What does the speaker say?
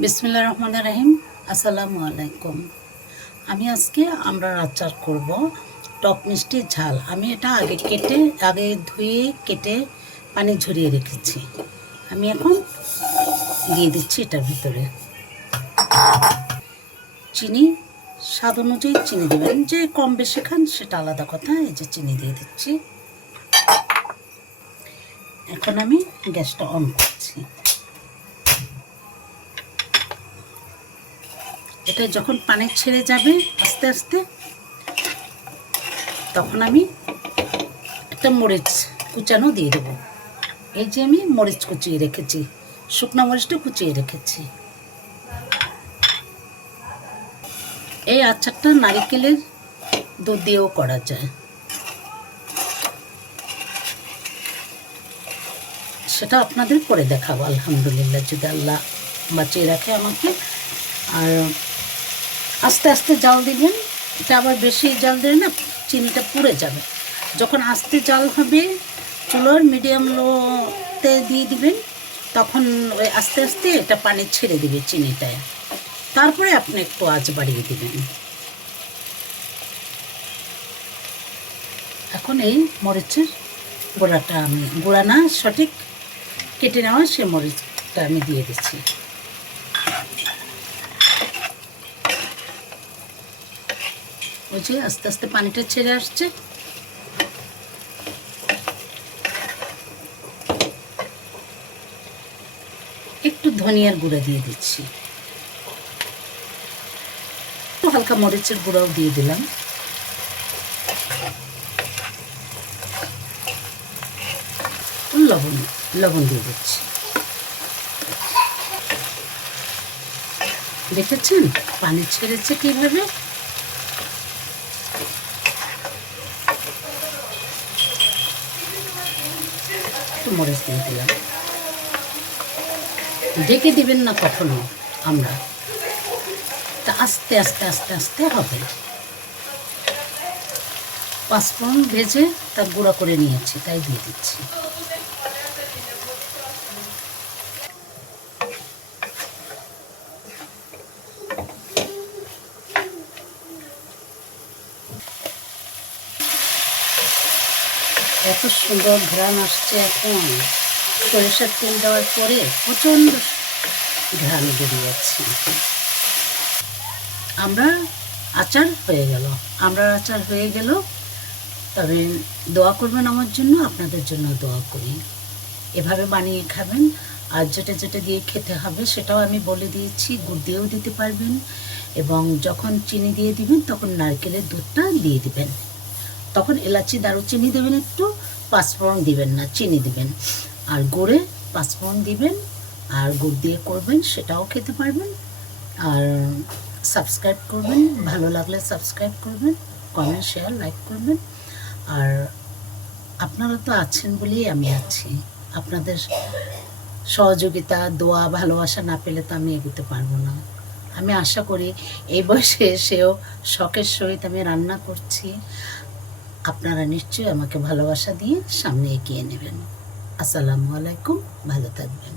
বিসমিল্লা রহমান রাহিম। আসসালামু আলাইকুম। আমি আজকে আমরা আচার করব টক মিষ্টি ঝাল। আমি এটা আগে কেটে, আগে ধুয়ে, কেটে পানি ঝরিয়ে রেখেছি। আমি এখন দিয়ে দিচ্ছি এটার ভিতরে। চিনি, স্বাদ অনুযায়ী চিনি দেবেন। যে কম বেশি খান সেটা আলাদা কথা, এই যে চিনি দিয়ে দিচ্ছি। এখন আমি গ্যাসটা অন করছি। এটা যখন পানি ছেড়ে যাবে আস্তে আস্তে, তখন আমি একটা মরিচ কুচানো দিয়ে দেবো। এই যে আমি মরিচ কুচিয়ে রেখেছি, শুকনো মরিচটা কুচিয়ে রেখেছি। এই আচারটা নারিকেলের দুধ দিয়েও করা যায়। সেটা আপনাদের করে দেখাবো, আলহামদুলিল্লাহ, যদি আল্লাহ বাঁচিয়ে রাখে আমাকে। আর আস্তে আস্তে জাল দিবেন এটা আবার বেশি জাল দিলে না চিনিটা পুড়ে যাবে। যখন আস্তে জাল হবে, চুলোর মিডিয়াম লোতে দিয়ে দিবেন, তখন ওই আস্তে আস্তে এটা পানি ছেড়ে দিবে চিনিটায়। তারপরে আপনি একটু আঁচ বাড়িয়ে দিবেন। এখন এই মরিচের গোড়াটা আমি, গোড়া না, সঠিক কেটে নেওয়া সে মরিচটা আমি দিয়ে দিচ্ছি। ওই যে আস্তে আস্তে পানিটা ছেড়ে আসছে। একটু ধনিয়ার গুঁড়া দিয়ে দিচ্ছি। একটু হালকা মরিচের গুঁড়াও দিয়ে দিলাম। লবণ লবণ দিয়ে দিচ্ছি। দেখেছেন? পানি ছেড়েছে কীভাবে? একটু মরিচ দিয়ে দিলাম। ডেকে দিবেন না কখনো আমরা। তা আস্তে আস্তে আস্তে আস্তে হবে। পাঁচফোড়ন ভেজে তা গুঁড়া করে নিয়েছি, তাই দিয়ে দিচ্ছি। এত সুন্দর ঘ্রাণ আসছে এখন। সরিষার তেল দেওয়ার পরে প্রচণ্ড ঘ্রাণ বেরিয়েছে। আমরা আচার হয়ে গেল। আমরা আচার হয়ে গেল। তবে দোয়া করবেন আমার জন্য, আপনাদের জন্য দোয়া করি। এভাবে বানিয়ে খাবেন। আর যেটা যেটা দিয়ে খেতে হবে সেটাও আমি বলে দিয়েছি, গুড় দিয়েও দিতে পারবেন। এবং যখন চিনি দিয়ে দিবেন, তখন নারকেলের দুধটা দিয়ে দিবেন। তখন এলাচি দারুচিনি দেবেন একটু, পাঁচফোড়ন দিবেন না, চিনি দিবেন। আর গুড়ে পাঁচফোড়ন দিবেন, আর গুড় দিয়ে করবেন, সেটাও খেতে পারবেন। আর সাবস্ক্রাইব করবেন, ভালো লাগলে সাবস্ক্রাইব করবেন কমেন্ট শেয়ার লাইক করবেন। আর আপনারা তো আছেন বলেই আমি আছি। আপনাদের সহযোগিতা, দোয়া, ভালোবাসা না পেলে তো আমি এগোতে পারব না। আমি আশা করি এই বয়সে এসেও শখের সহিত আমি রান্না করছি। আপনারা নিশ্চয়ই আমাকে ভালোবাসা দিয়ে সামনে এগিয়ে নেবেন। আসসালামু আলাইকুম ভালো থাকবেন।